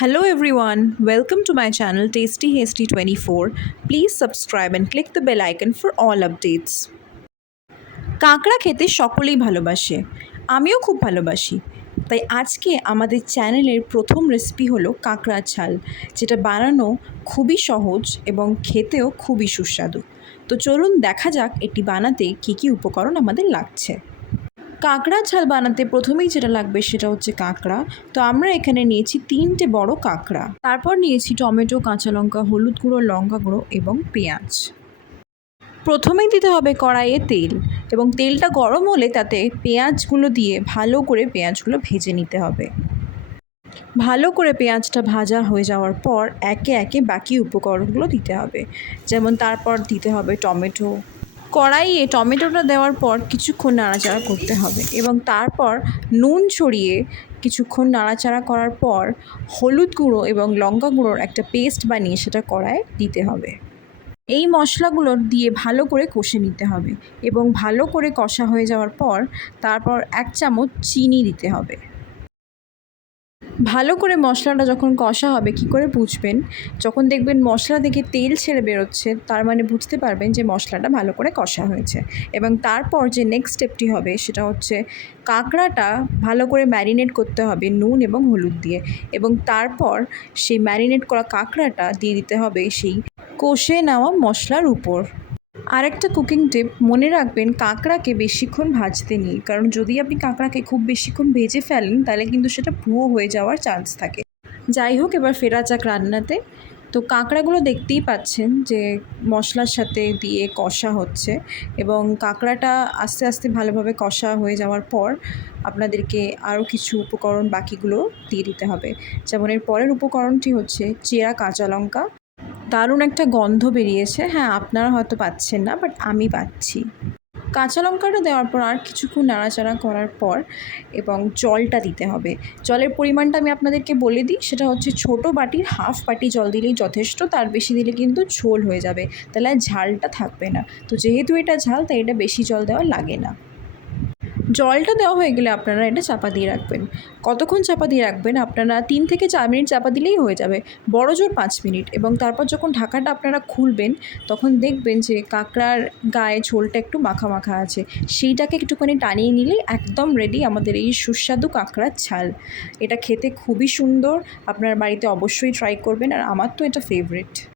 Hello everyone, welcome to my channel Tasty Hasty 24. Please subscribe and click the bell icon for all updates. কাঁকড়া খেতে সকলেই ভালোবাসে, আমিও খুব ভালোবাসি। তাই আজকে আমাদের চ্যানেলের প্রথম রেসিপি হলো কাঁকড়ার ঝাল, যেটা বানানো খুবই সহজ এবং খেতেও খুবই সুস্বাদু। তো চলুন দেখা যাক এটি বানাতে কী কী উপকরণ আমাদের লাগছে। কাঁকড়ার ঝাল বানাতে প্রথমেই যেটা লাগবে সেটা হচ্ছে কাঁকড়া। তো আমরা এখানে নিয়েছি 3টে বড় কাঁকড়া, তারপর নিয়েছি টমেটো, কাঁচা লঙ্কা, হলুদ গুঁড়ো, লঙ্কা গুঁড়ো এবং পেঁয়াজ। প্রথমেই দিতে হবে কড়াইয়ে তেল, এবং তেলটা গরম হলে তাতে পেঁয়াজগুলো দিয়ে ভালো করে পেঁয়াজগুলো ভেজে নিতে হবে। ভালো করে পেঁয়াজটা ভাজা হয়ে যাওয়ার পর একে একে বাকি উপকরণগুলো দিতে হবে। যেমন তারপর দিতে হবে টমেটো। কড়াইয়ে টমেটোটা দেওয়ার পর কিছুক্ষণ নাড়াচাড়া করতে হবে, এবং তারপর নুন ছড়িয়ে কিছুক্ষণ নাড়াচাড়া করার পর হলুদ গুঁড়ো এবং লঙ্কা গুঁড়োর একটা পেস্ট বানিয়ে সেটা কড়াইয়ে দিতে হবে। এই মশলাগুলো দিয়ে ভালো করে কষে নিতে হবে, এবং ভালো করে কষা হয়ে যাওয়ার পর তারপর 1 চামচ চিনি দিতে হবে। ভালো করে মশলাটা যখন কষা হবে কী করে বুঝবেন? যখন দেখবেন মশলা থেকে তেল ছেড়ে বেরোচ্ছে, তার মানে বুঝতে পারবেন যে মশলাটা ভালো করে কষা হয়েছে। এবং তারপর যে নেক্সট স্টেপটি হবে সেটা হচ্ছে কাঁকড়াটা ভালো করে ম্যারিনেট করতে হবে নুন এবং হলুদ দিয়ে, এবং তারপর সেই ম্যারিনেট করা কাঁকড়াটা দিয়ে দিতে হবে সেই কষে নেওয়া মশলার উপর। আরেকটা কুকিং টিপ, মনে রাখবেন কাঁকড়াকে বেশিক্ষণ ভাজতে নেই, কারণ যদি আপনি কাঁকড়াকে খুব বেশিক্ষণ ভেজে ফেলেন তাহলে কিন্তু সেটা ভুয়ো হয়ে যাওয়ার চান্স থাকে। যাই হোক, এবার ফেরা যাক রান্নাতে। তো কাঁকড়াগুলো দেখতেই পাচ্ছেন যে মশলার সাথে দিয়ে কষা হচ্ছে, এবং কাঁকড়াটা আস্তে আস্তে ভালোভাবে কষা হয়ে যাওয়ার পর আপনাদেরকে আরও কিছু উপকরণ বাকিগুলো দিয়ে দিতে হবে। যেমন এর পরের উপকরণটি হচ্ছে চেরা কাঁচা লঙ্কা। দারুণ একটা গন্ধ বেরিয়েছে, হ্যাঁ আপনারা হয়তো পাচ্ছেন না, বাট আমি পাচ্ছি। কাঁচা লঙ্কাটা দেওয়ার পর আর কিছুক্ষণ নাড়াচাড়া করার পর এবং জলটা দিতে হবে। জলের পরিমাণটা আমি আপনাদেরকে বলে দিই, সেটা হচ্ছে ছোটো বাটির হাফ বাটি জল দিলেই যথেষ্ট, তার বেশি দিলে কিন্তু ঝোল হয়ে যাবে, তাহলে ঝালটা থাকবে না। তো যেহেতু এটা ঝাল তাই এটা বেশি জল দেওয়া লাগে না। জলটা দেওয়া হয়ে গেলে আপনারা এটা চাপা দিয়ে রাখবেন। কতক্ষণ চাপা দিয়ে রাখবেন? আপনারা 3 থেকে 4 মিনিট চাপা দিলেই হয়ে যাবে, বড় জোর 5 মিনিট। এবং তারপর যখন ঢাকাটা আপনারা খুলবেন তখন দেখবেন যে কাঁকড়ার গায়ে ঝোলটা একটু মাখা মাখা আছে, সেইটাকে একটুখানি টানিয়ে নিলেই একদম রেডি আমাদের এই সুস্বাদু কাঁকড়ার ঝাল। এটা খেতে খুবই সুন্দর, আপনার বাড়িতে অবশ্যই ট্রাই করবেন, আর আমার তো এটা ফেভারিট।